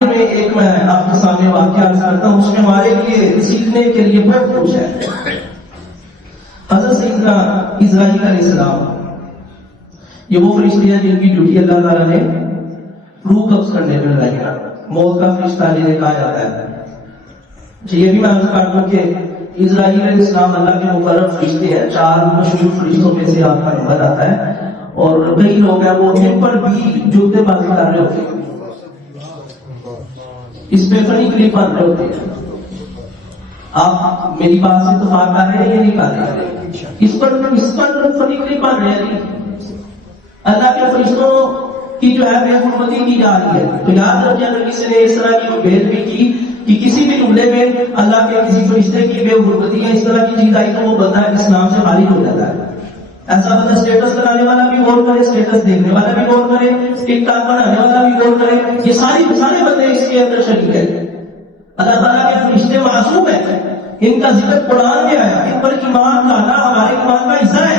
میں ایک میں آپ کے سامنے واقعہ عرض کرتا ہوں، اس میں ہمارے لیے سیکھنے کے لیے بہت کچھ ہے۔ حضرت سیدنا اسرائیل علیہ السلام یہ وہ فرشتے ہیں جن کی ڈیوٹی اللہ تعالیٰ نے روح قبض کرنے میں لگائی ہے، موت کا فرشتہ جنہیں کہا جاتا ہے۔ یہ بھی میں عرض کر دوں کہ اسرائیل علیہ السلام اللہ کے مقرر فرشتے ہیں، 4 مشہور فرشتوں میں سے آپ کا نمبر آتا ہے، اور کئی لوگ ہیں وہ ان پر بھی جوتے بازی کر رہے ہوتے ہیں، اس پہ فنی کلپ بن رہے ہوتے ہیں۔ آپ میری بات سے اتفاق کر رہے ہیں یا نہیں کر رہے؟ اس پر فنی کلپ بن رہے ہیں۔ اللہ کے فرشتوں کی جو ہے بے حرمتی کی جا رہی ہے، تو یاد رکھیں اگر کسی نے اس طرح کی بھیل بھی کی کہ کسی بھی جملے میں اللہ کے کسی فرشتے کی بے حرمتی ہے، اس طرح کی چیز آئی، تو وہ بندہ اسلام سے خارج ہو جاتا ہے۔ ایسا بندہ اسٹیٹس لگانے والا بھی غور کرے، اسٹیٹس دیکھنے والا بھی غور کرے، ٹک ٹاک بنانے والا بھی غور کرے، یہ سارے بندے اس کے اندر شریک ہیں۔ اللہ تعالیٰ کے فرشتے معصوم ہیں، ان کا ذکر قرآن میں آیا، ان پر ایمان لانا ہمارے ایمان کا حصہ ہے۔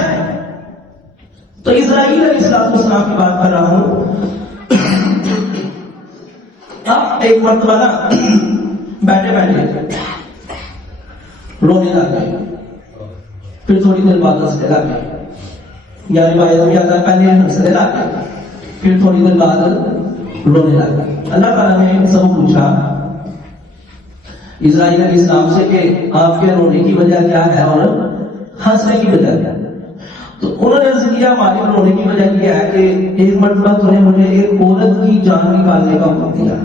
تو اسرائیل علیہ السلام کی بات کر رہا ہوں۔ اب ایک مرتبہ نا بیٹھے بیٹھے رونے لگ گئے، پھر تھوڑی دیر بعد ہنسنے لگ گئے، یا روایت میں آتا ہے پہلے ہنسنے لگ گئے، پھر تھوڑی دیر بعد رونے لگ گئے۔ اللہ تعالیٰ نے سب پوچھا اسرائیل علیہ السلام سے کہ آپ کے رونے کی وجہ کیا ہے اور ہنسنے کی وجہ کیا ہے؟ تو انہوں نے عرض کیا ہماری رونے کی وجہ یہ ہے کہ ایک مرتبہ تو نے مجھے ایک عورت کی جان نکالنے کا حکم دیا،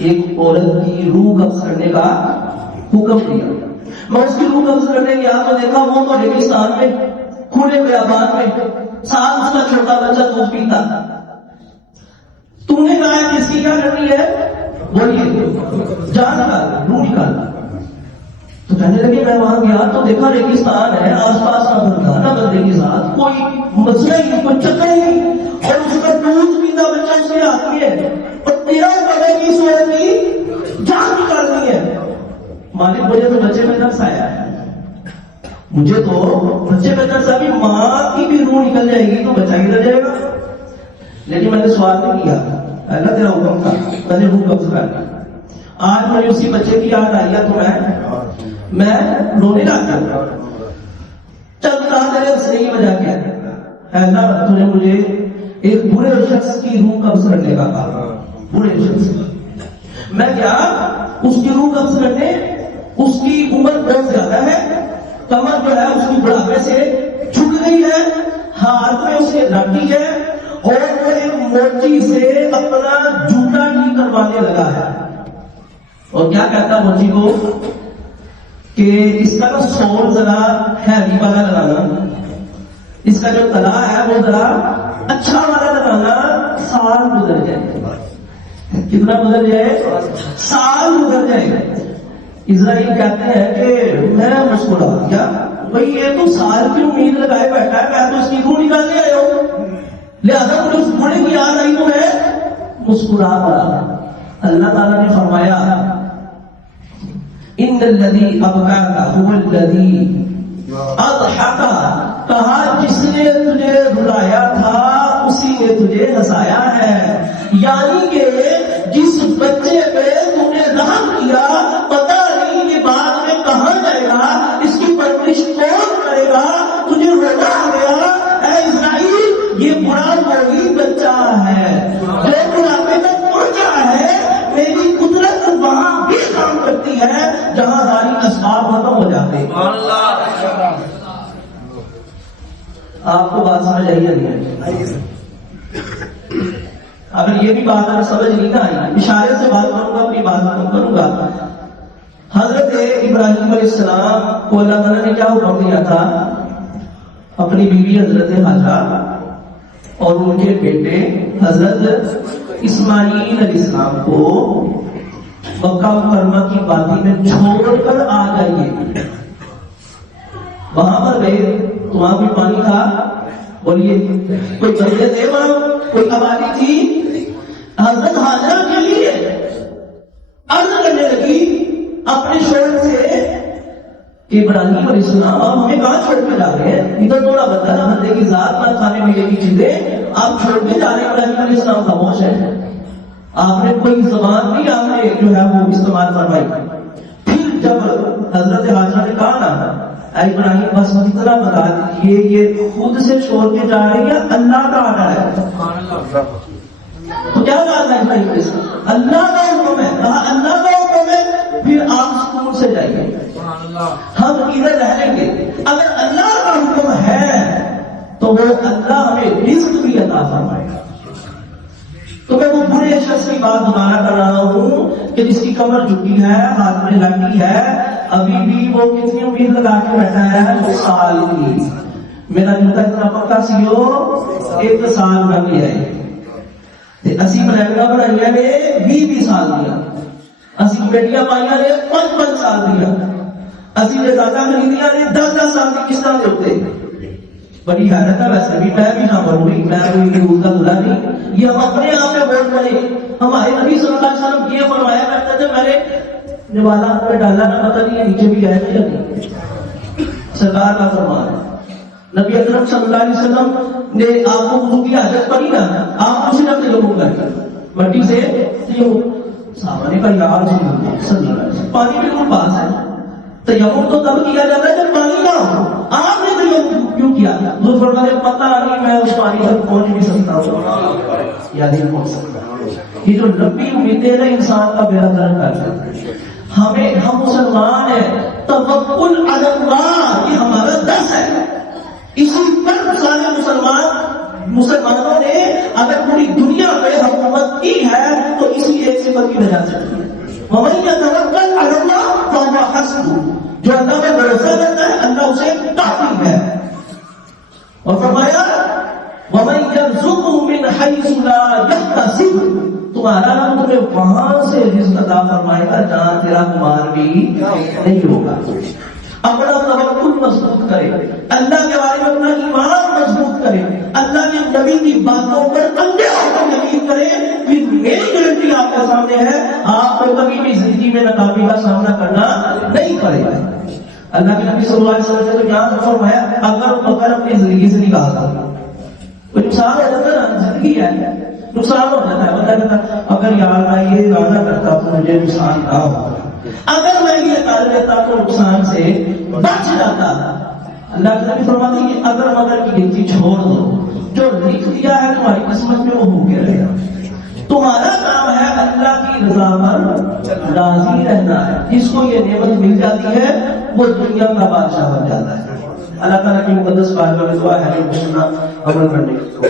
ایک عورت کی روح قبض کرنے کا حکم دیا، میں اس کی روح قبض کرنے گیا تو دیکھا وہ تو ریگستان میں کھلے بیابان میں 7 سال کا چھوٹا بچہ دودھ پیتا۔ تم نے کہا کہ اس کی کیا کرنی ہے؟ بولیے، جان نکال، روح نکال۔ تو کہنے لگے میں وہاں گیا تو دیکھا ریگستان ہے، آس پاس نہ بندہ نہ بندے کے ساتھ کوئی مسئلہ ہی نہیں، کوئی چکر ہی نہیں، اور اس کا دودھ پیتا بچہ اس کے ہاتھ میں ہے، اور تیرا پتا کی صورت کی جان نکالنی ہے۔ مالک مجھے تو بچے میں ترس آیا ہے، مجھے تو بچے میں ترس آیا، ماں کی بھی روح نکل جائے گی تو بچہ ہی رہ جائے گا۔ لیکن میں نے سوال نہیں کیا، اللہ تیرا حکم تھا، میں نے روح قبض کر لی۔ آج مجھے اسی بچے کی یاد آئی ہے تو میں رونے لگ گیا۔ چل کہا تیرے ہنسنے کی وجہ کیا ہے؟ اللہ تو نے مجھے ایک برے شخص کی روح قبض کرنے کا کہا، برے شخص۔ میں کیا اس کی روح قبض کرنے، اس کی عمر بہت زیادہ ہے، کمر جو ہے اس کی بڑھاپے سے چھٹ گئی ہے، ہاتھ میں اس کے لاٹھی ہے، اور وہ ایک موچی سے اپنا جوتا ٹھیک کروانے لگا ہے۔ اور کیا کہتا موچی کو کہ اس کا سول ذرا ہیوی والا لگانا، اس کا جو تلا ہے وہ ذرا اچھا والا لگانا، سال گزر جائے۔ کتنا گزر جائے؟ سال گزر جائے۔ اسرائیل کہتے ہیں کہ میں مسکرا، کیا بھئی یہ تو سال کی امید لگائے بیٹھا ہے، میں تو اس کی روح نکالنے آیا ہوں، لہذا مجھے اس بڑے کی یاد آئی تو میں مسکرا پڑا۔ اللہ تعالیٰ نے فرمایا ان الذی ابکاک هو الذی اضحک، کہا جس نے تجھے رلایا تھا اسی نے تجھے ہنسایا ہے، یعنی کہ جس بچے پہ تم نے رحم کیا پتہ نہیں کہ بعد میں کہاں جائے گا، اس کی پرورش کون کرے گا، تجھے رونا آ گیا۔ اے اسرائیل یہ برا کوئی بچہ ہے جو بڑھاپے تک پہنچا ہے، میری قدرت وہاں بھی کام کرتی ہے جہاں ساری اسباب ختم ہو جاتے ہیں۔ آپ کو بات سمجھ آئی نہیں؟ اگر یہ بھی بات اگر سمجھ نہیں نہ آئی، اشارے سے بات کروں گا، اپنی بات ختم کروں گا۔ حضرت ابراہیم علیہ السلام کو اللہ تعالیٰ نے کیا حکم دیا تھا؟ اپنی بیوی حضرت حاجرہ اور ان کے بیٹے حضرت اسماعیل علیہ السلام کو مکہ مکرمہ کی وادی میں چھوڑ کر آ جائیے۔ وہاں پر گئے تو وہاں کوئی پانی تھا؟ بولیے، کوئی بندے تھے وہاں؟ کوئی آبادی تھی؟ حضرت حاجرہ کے لیے عرض کرنے لگی اپنے شوہر سے کہ ابراہیم علیہ السلام آپ ہمیں کہاں چھوڑ کے جا رہے ہیں؟ ادھر تھوڑا بتا نہ بندے کی ذات نہ کھانے پینے کی چیزیں آپ چھوڑ کے جا رہے ہیں۔ ابراہیم علیہ السلام خاموش ہے، آپ نے کوئی زبان نہیں آپ نے جو ہے وہ استعمال فرمائی. پھر جب حضرت حاجرہ نے کہا نا اے ابراہیم بس اتنا بتا دیجیے یہ خود سے چھوڑ کے جا رہی ہے اللہ کا آرڈر ہے. تو کیا بات ہے ابراہیم کے ساتھ؟ اللہ کا حکم ہے. کہا اللہ کا حکم ہے پھر آپ سکون سے جائیے. ہم ادھر رہیں گے. اگر اللہ کا حکم ہے تو وہ اللہ ہمیں رزق بھی عطا فرمائے گا. تو میں وہ برے شخص کی بات دوبارہ کر رہا ہوں کہ جس کی کمر جھکی ہے, ہاتھ میں لاٹھی ہے, ابھی بھی وہ کتنی امید لگا کے بیٹھا ہے سال کی. میرا جوتا اتنا پکا سی ہو 1 سال کا بھی ہے. اسی ملائکہ بنایا نے 20 سال دیا. اسی بیٹیاں پائیاں نے 5 سال دیا. اسی نے دادا خریدیاں نے 10 سال کی کس طرح دے ہوتے. بڑی حیرت ہے. ویسے بھی میں بھی نہ بولوں گی, میں کوئی دودھ کا دلہا نہیں. یہ ہم اپنے آپ میں بول کریں. ہمارے نبی صلی اللہ علیہ وسلم یہ فرمایا کرتے تھے میں نے نوالا پہ ڈالا نہ پتہ نہیں نیچے بھی گئے یا نہیں. سرکار کا فرمان ہے. نبی اکرم صلی اللہ علیہ وسلم نے آپ کو وضو کی حاجت پڑی نا, آپ کو صرف تیمم کر مٹی سے صحابہ نے کہا یا رسول اللہ صلی اللہ علیہ وسلم پانی بالکل پاس ہے. تیمم تو تب کیا جاتا ہے جب پانی نہ ہو. آپ نے تیمم کیوں کیا؟ وہ فرماتے پتہ نہیں میں اس پانی تک پہنچ بھی سکتا ہوں یا نہیں پہنچ سکتا. یہ جو لمبی امیدیں نا انسان کا بیڑا گرک کرتا ہے. ہم مسلمان ہیں, توکل علی اللہ یہ ہمارا درس ہے. اسی پر سارے مسلمانوں نے اگر پوری دنیا پہ حکومت کی ہے تو اسی ایک صفت کی وجہ سے وَمَن يَتَوَكَّلْ عَلَى اللَّهِ فَهُوَ حَسْبُهُ. جو اللہ پہ بھروسہ کرتا ہے اللہ اسے کافی ہے. اور فرمایا وَمَن يَرْزُقْهُ مِنْ حَيْثُ لَا يَحْتَسِبُ. تمہارا رب تمہیں وہاں سے رزق عطا فرمائے گا جہاں تیرا گمان بھی نہیں ہوگا. اپنا توکل مضبوط کرے, اللہ کے بارے میں اپنا ایمان مضبوط کرے, اللہ کے نبی کی باتوں پر کندھے ہو کر یقین کرے. پھر میری گارنٹی آپ کے سامنے ہے, آپ کو کبھی بھی زندگی میں ناکامی کا سامنا کرنا نہیں پڑے گا. اللہ کے نبی صلی اللہ علیہ وسلم نے تو یہاں فرمایا اگر اپنی زندگی سے نکال دو کوئی نقصان ہو جاتا ہے نا, زندگی ہے نقصان ہو جاتا ہے. بندہ کہتا اگر یار میں یہ وعدہ کرتا تو مجھے نقصان نہ ہوگا, اگر میں یہ کر لیتا تو نقصان سے بچ جاتا. اللہ کے نبی فرماتے ہیں کہ اگر مگر کی گنتی چھوڑ دو, جو لکھ دیا ہے تمہاری قسمت میں وہ ہو کے رہے گا. تمہارا کام ہے اللہ کی رضا پر راضی رہنا ہے. جس کو یہ نعمت مل جاتی ہے وہ دنیا کا بادشاہ بن جاتا ہے. اللہ تعالیٰ کی مقدس بارگاہ میں دعا ہے کہ سننا عمل کرنے کی